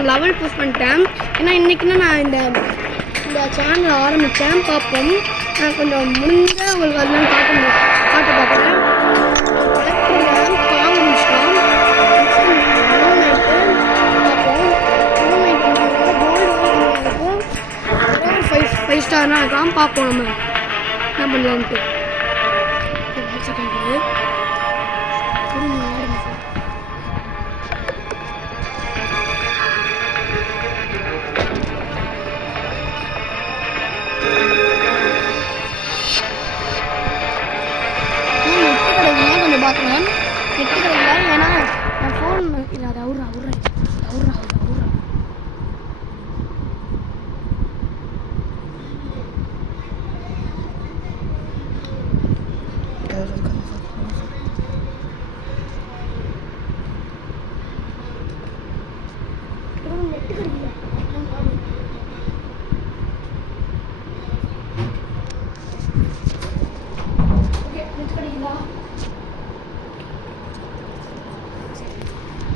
கொஞ்சம் level push பண்ணிட்டேன். ஏன்னா இன்றைக்கினா நான் இந்த சேனல் ஆரம்பித்தேன். பார்ப்போம். நான் கொஞ்சம் முடிஞ்ச உங்களுக்கு அதெல்லாம் காட்ட பார்க்குறேன். ஃபைவ் ஸ்டார்னா இருக்கலாம். பார்ப்போம் நம்ம என்ன பண்ணலான்ட்டு. கொஞ்சம் பார்க்குறேன். நெட்டு கிடைக்கல. ஏன்னா என் ஃபோன் இல்லை. அது அவுறா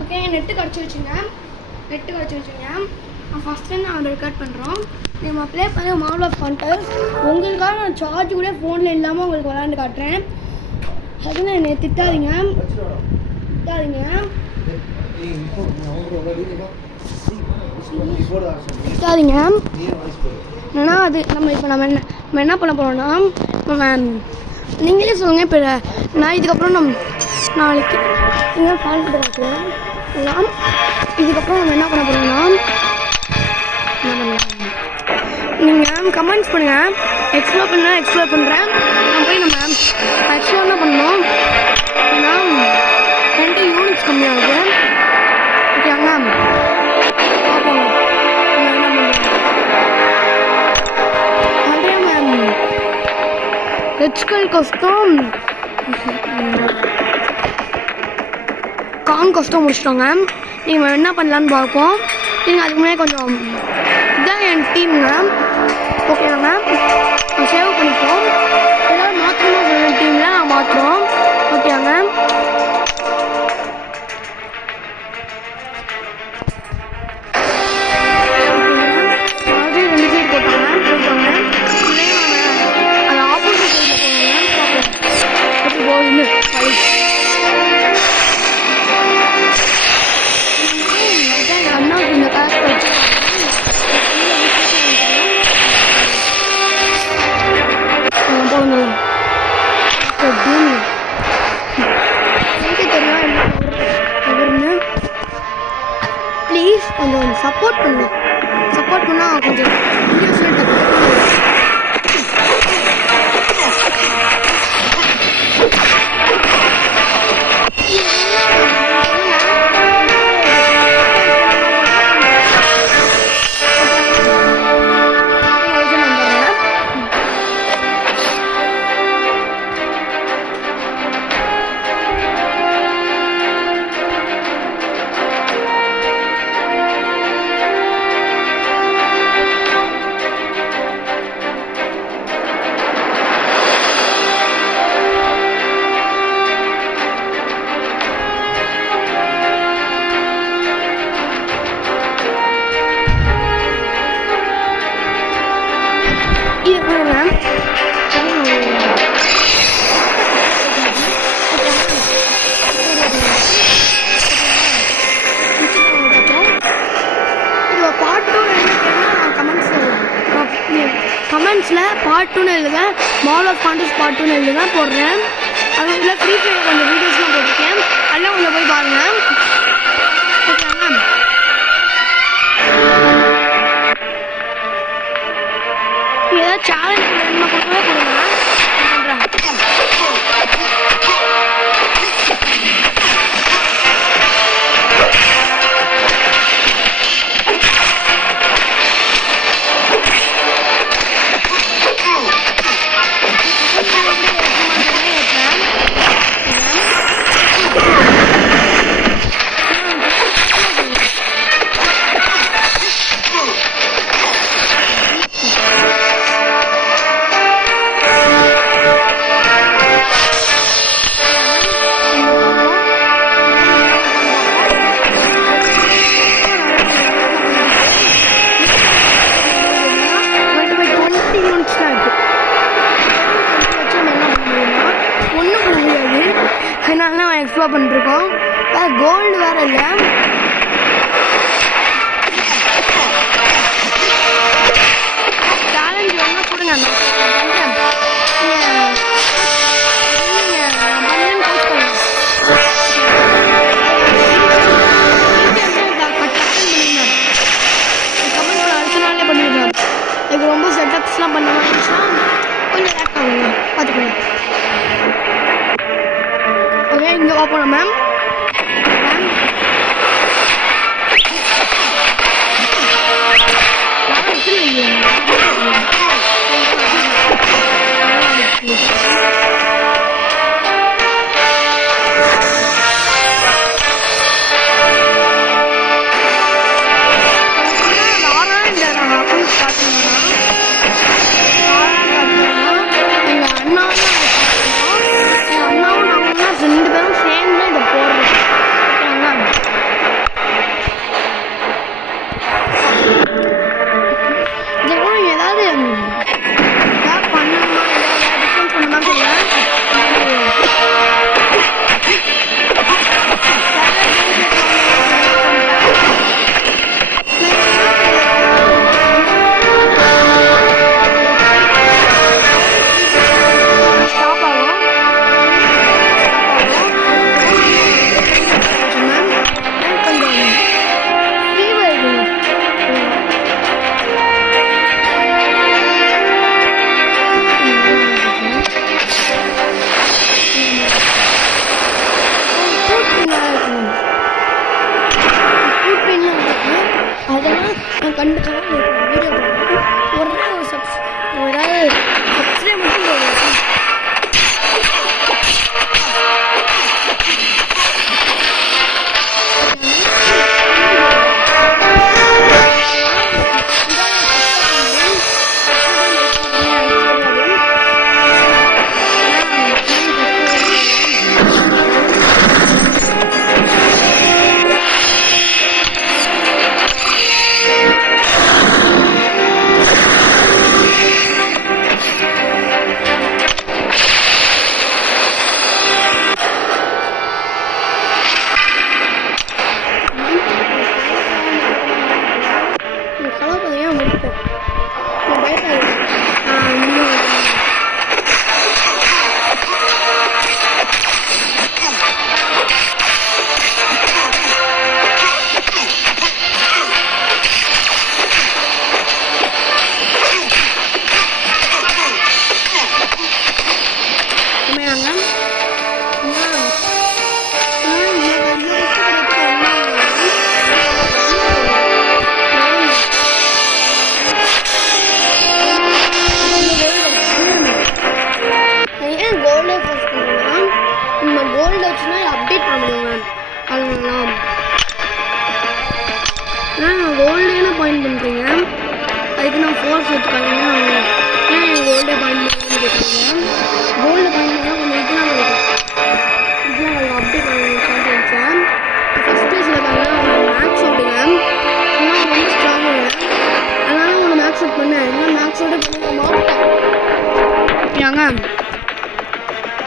ஓகே, நெட்டு கிடச்சி வச்சுங்க. ஃபஸ்ட் டைம் நான் ரெக்கார்ட் பண்ணுறோம். நம்ம ப்ளே பண்ண மாடல் ஆஃப் கான்டர்ஸ். உங்களுக்காக நான் சார்ஜ் கூட ஃபோனில் இல்லாமல் உங்களுக்கு விளாண்டு காட்டுறேன். அதுவும் என்னை திட்டாதீங்க. ஏன்னா அது நம்ம என்ன பண்ண போகிறோம்னா, நீங்களே சொல்லுங்கள். இப்போ நான் இதுக்கப்புறம் நாளைக்கு நீங்கள் ஃபாலோ பண்ணுறோம். இதுக்கப்புறம் நம்ம என்ன பண்ண போகிறோம்னா, நீங்கள் கமெண்ட்ஸ் பண்ணுங்கள். எக்ஸ்ப்ளோர் பண்ணுறேன். நான் போய் நம்ம எக்ஸ்ப்ளோர் என்ன பண்ணணும். ஏன்னா 2 யூனிட்ஸ் கம்மியாகுது. ஓகேங்க, பார்ப்போம் என்ன பண்ணுறோம். ரெட்ஸ்கல் கஷ்டம், கஷ்டம் முடிச்சிட்டோங்க. நீங்கள் என்ன பண்ணலான்னு பார்ப்போம். நீங்கள் அதுக்கு முன்னாடி கொஞ்சம் இதுதான் என் டீமுங்க. ஓகேங்க, சேவ் பண்ணிப்போம். ஏதாவது மாற்றணும் சொல்லுங்க. டீமில் நான் மாற்றுறோம். ஓகேங்க, ஆல்ரெடி 2 சைடு போட்டாங்க. அது ஆப்போசிட் சைடில் போனாங்க. எப்படி போகுதுன்னு அண்ணாவுக்கு இந்த காசு வச்சு போகணும். எனக்கு தெரியும் என்ன ப்ளீஸ் கொஞ்சம் சப்போர்ட் பண்ணுங்க. சப்போர்ட் பண்ணால் கொஞ்சம் வீடியோஸில் டக்கு கமெண்ட்ஸில் பார்ட் 2ன்னு எழுதுவேன். மாடல் ஆஃப் கான்டர்ஸ் பார்ட் 2ன்னு எழுதுவேன் போடுறேன். அதுக்குள்ள ஃப்ரீ ஃபயர் கொஞ்சம் வீடியோஸ்லாம் போட்டிருக்கேன். அதெல்லாம் உள்ள போய் பாருங்கள். ஓகேங்க, ஏதாவது சேலஞ்ச் என்ன கொடுக்கவே கொடுங்க. எக்ஸ்ப்ளோர் பண்ணிருக்கோம். வேறு கோல்டு வேறு இல்லை. சேலஞ்ச் வேணால் கொடுங்க. எனக்கு ரொம்ப செட்டப்ஸ்லாம் பண்ண மாதிரிச்சா கொஞ்சம் லேக் ஆகுங்க, பார்த்துக்கோங்க. ஓகே, இங்கே பார்ப்போம் மேம்.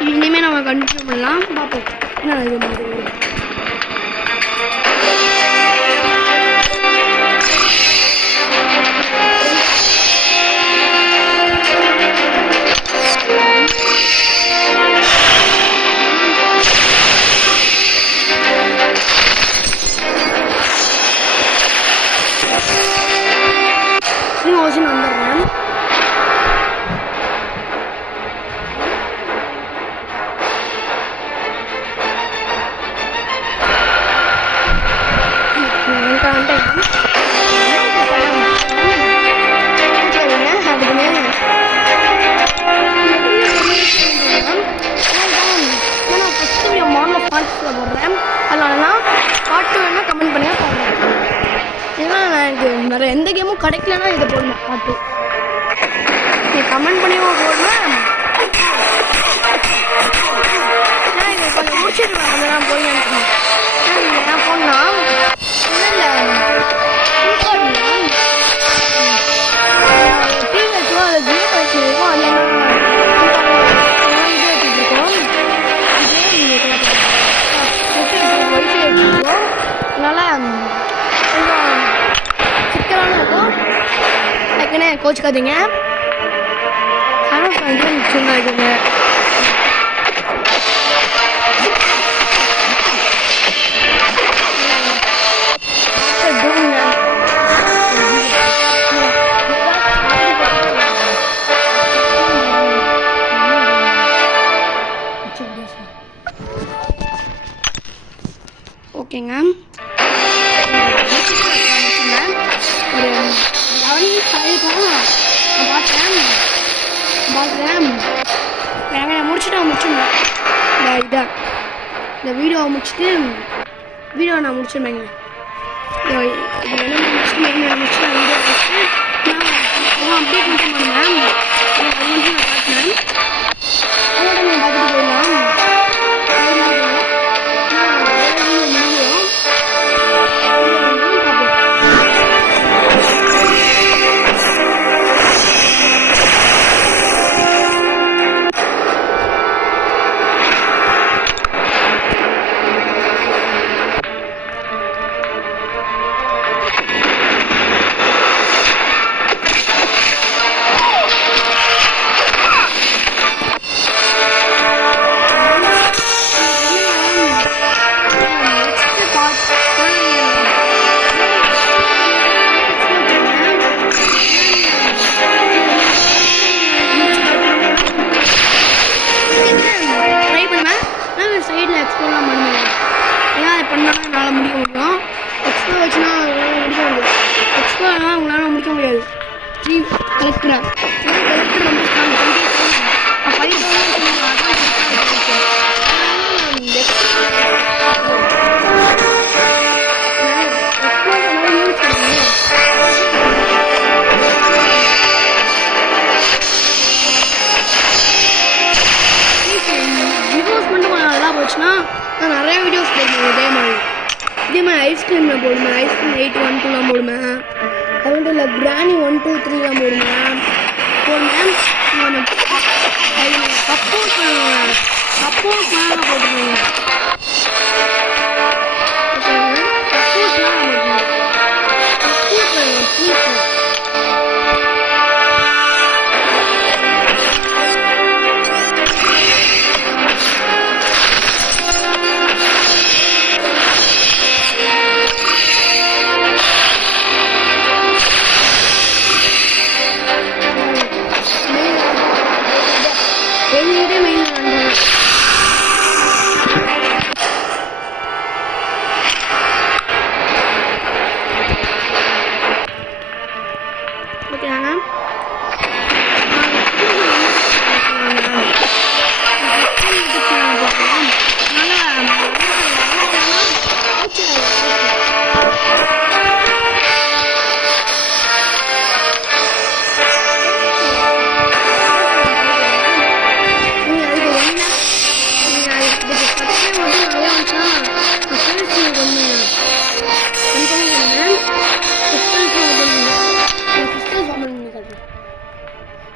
இனிமேல் நம்ம கண்டினியூ பண்ணலாம், பார்ப்போம் என்ன இது மாதிரி. ஓஷன் வந்துடுறேன். போடுறேன், அதனாலலாம் பாட்டு வேணா கமெண்ட் பண்ணி போடுறேன். ஏன்னா எனக்கு வேறு எந்த கேமும் கிடைக்கலன்னா இதை போடுவேன் பாட்டு. நீ கமெண்ட் பண்ணி போடுவேன். எனக்கு கொஞ்சம் முடிச்சிடுவேன், அதெல்லாம் போய் நினைக்கணும். ஏன் ஃபோன்னா இல்லை டிவி வச்சோம், அதை ஜியோ வச்சுருக்கோம், அதெல்லாம் கோச்சுக்காதீங்க. யாரும் சொன்னாங்க ஓகேங்க. ஒரு 11 ஆயிருக்கும். நான் பார்த்தேன் முடிச்சுட்டேன். இதான் இந்த வீடியோவை முடிச்சுட்டு நான் முடிச்சிருந்தேங்க. முடிச்சுட்டு வீடியோ முடிச்சுட்டு நான் அப்டேட் மட்டும் பண்ணேன். நான் பார்த்தேன். அதோட நீங்கள் பார்த்துட்டு போயிடலாம். கலெக்டர் ரொம்ப வியூஸ் மட்டும் நல்லா போச்சுன்னா நான் நிறைய வீடியோஸ் போடுவேன். இதே மாதிரி ஐஸ்கிரீமில் போடுவேன். ஐஸ்கிரீம் 8, 1, 2 போடுவேன். அது மட்டும் இல்லை கிராணி 1, 2, 3 போடுவேன். சப்போர்ட் பண்ணுவேன். போட்டுருவேன்.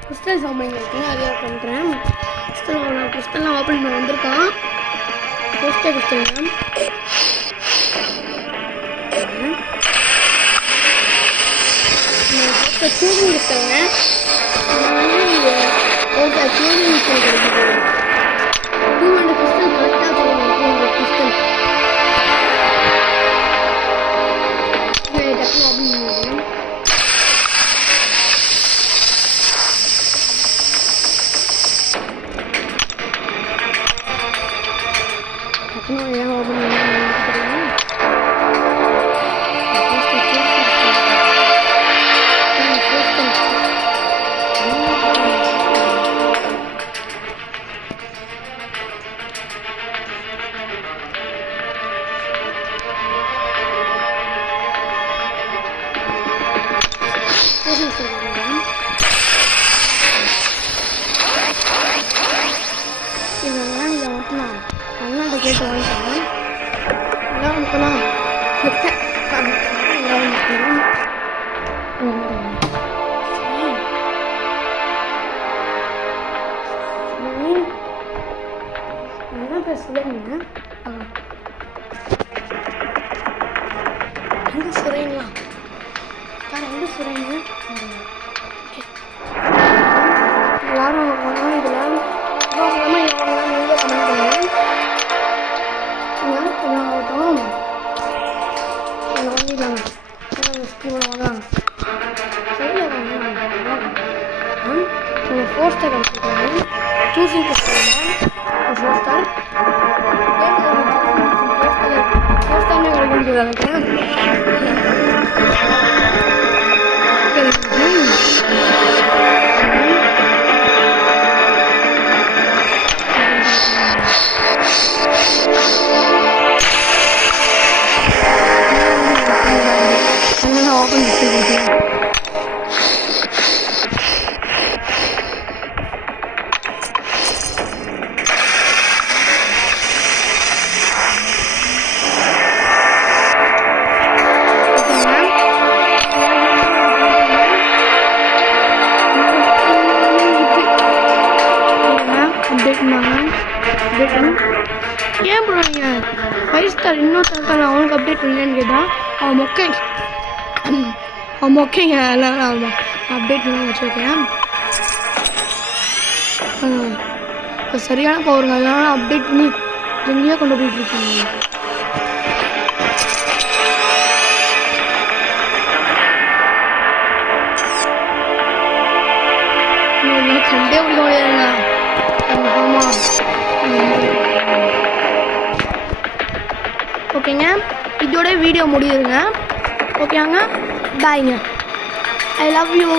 கிறிஸ்டல்ஸ் ஓப்பன் இருக்குன்னு நிறையா பண்ணுறேன். கிறிஸ்டல்லாம் ஓப்பன் பண்ண வந்திருக்கான். கிறிஸ்டல் சூரியன் கிறிஸ்டலுங்க. ஓகே சூரியன் கிறிஸ்டல் கிடைக்குது. 200 கிறிஸ்டல் கரெக்டாக சொல்லுவாங்க. 200 கிறிஸ்டல் டக்குனு ஓப்பன் பண்ணுவேன். ஏன் ஓப்பன் பண்ண இதெல்லாம் இதை ஓட்டலாம். அதெல்லாம் கேட்டு வாங்கிக்கலாம். எல்லாம் ஓட்டலாம். என்ன பேசுறேங்க? எங்க சுரைங்களா? ரெண்டு சுரைங்க. சேசிங் ஃபோர் ஸ்டார் ஃபோர் ஸ்டார்னே கிடைக்கும் நினைக்கிறேன். ஓப்பன் ஏன் ப்ரோ நீங்கள் 5 ஸ்டார் இன்னும் தரக்கான அவனுக்கு அப்டேட் பண்ணலன்னு கேட்டால் அவன் மொக்கைங்க எல்லாம் நான் அப்டேட் பண்ண வச்சுருக்கேன். சரியான பவருங்க, அதனால அப்டேட் பண்ணி எங்கேயோ கொண்டு போயிட்டுருக்காங்க. கண்டே பிடிக்க முடியாதுங்க. ஆமாம் ஓகேங்க, இதோட வீடியோ முடியுதுங்க. ஓகேங்க, பாய்ங்க. I love you.